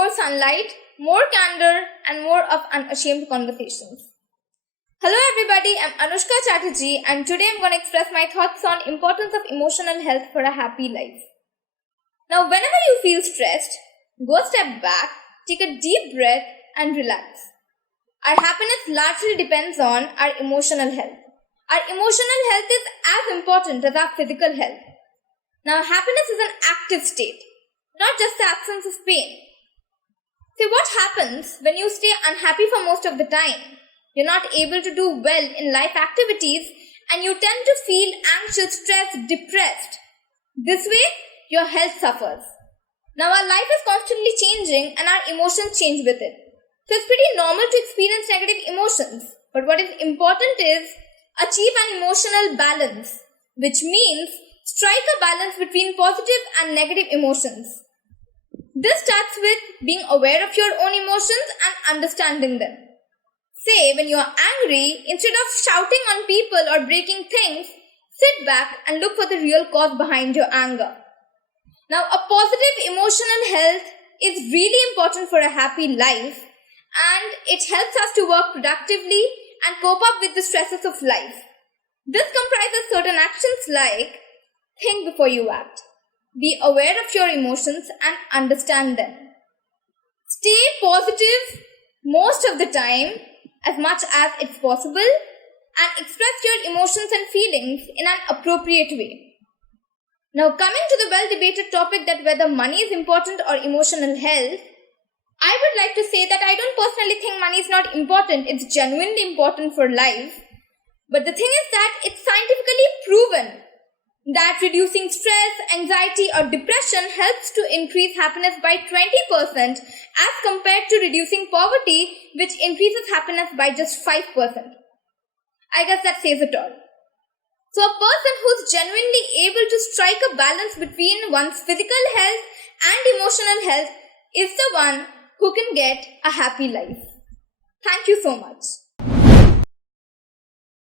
more sunlight, more candor, and more of unashamed conversations. Hello everybody, I'm Anushka Chatterjee, and today I'm going to express my thoughts on importance of emotional health for a happy life. Now, whenever you feel stressed, go a step back, take a deep breath, and relax. Our happiness largely depends on our emotional health. Our emotional health is as important as our physical health. Now, happiness is an active state, not just the absence of pain. See, what happens when you stay unhappy for most of the time? You're not able to do well in life activities and you tend to feel anxious, stressed, depressed. This way, your health suffers. Now, our life is constantly changing and our emotions change with it. So, it's pretty normal to experience negative emotions. But what is important is achieve an emotional balance, which means strike a balance between positive and negative emotions. This starts with being aware of your own emotions and understanding them. Say, when you are angry, instead of shouting on people or breaking things, sit back and look for the real cause behind your anger. Now, a positive emotional health is really important for a happy life, and it helps us to work productively and cope up with the stresses of life. This comprises certain actions like think before you act, be aware of your emotions and understand them. Stay positive most of the time as much as it's possible and express your emotions and feelings in an appropriate way. Now, coming to the well-debated topic that whether money is important or emotional health, I would like to say that I don't personally think money is not important. It's genuinely important for life. But the thing is that it's scientifically proven that reducing stress, anxiety, or depression helps to increase happiness by 20% as compared to reducing poverty, which increases happiness by just 5%. I guess that says it all. So a person who's genuinely able to strike a balance between one's physical health and emotional health is the one who can get a happy life. Thank you so much.